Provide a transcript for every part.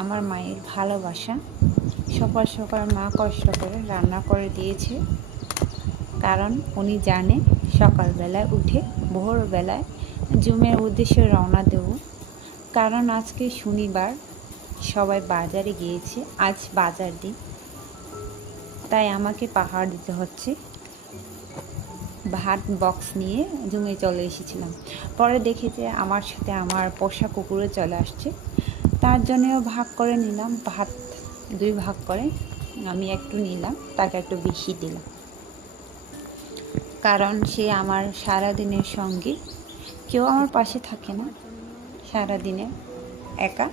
আমার মায়ের ভালোবাসা। সকাল সকাল মা কষ্ট করে রান্না করে দিয়েছে, কারণ উনি জানে সকালবেলায় উঠে ভোরবেলায় জুমের উদ্দেশ্যে রওনা দেব। কারণ আজকে শনিবার, সবাই বাজারে গিয়েছে, আজ বাজার দিন, তাই আমাকে পাহাড় দিতে হচ্ছে। ভাত বক্স নিয়ে জুমে চলে এসেছিলাম। পরে দেখি যে আমার সাথে আমার পোষা কুকুরও চলে আসছে, তার জন্যও ভাগ করে নিলাম। ভাত 2 ভাগ করে আমি একটু নিলাম, তাকে একটু বেশি দিলাম, কারণ সে আমার সারাদিনের সঙ্গী। কেউ আমার পাশে থাকে না সারাদিনে একা,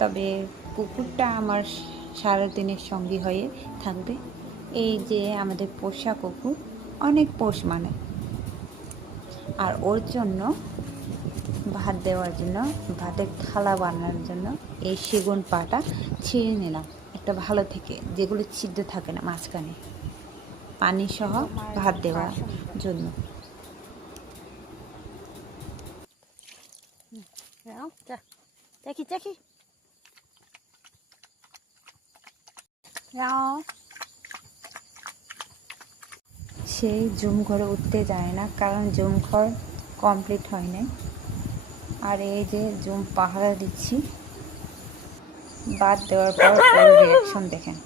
তবে কুকুরটা আমার সারাদিনের সঙ্গী হয়ে থাকবে। এই যে আমাদের পোষা কুকুর, অনেক পোষ মানে। আর ওর জন্য ভাত দেওয়ার জন্য, ভাতের থালা বানানোর জন্য এই সেগুন পাতা ছিঁড়ে নিলাম একটা ভালো থেকে, যেগুলো ছিদ্র থাকে না মাঝখানে, পানি সহ ভাত দেওয়ার জন্য। সেই জুম ঘরে উঠতে যায় না, কারণ জুম ঘর কমপ্লিট হয় নাই। আর এই যে জুম পাহারা দিচ্ছি, বাদ দেওয়ার পর ওর রিয়াকশন দেখেন।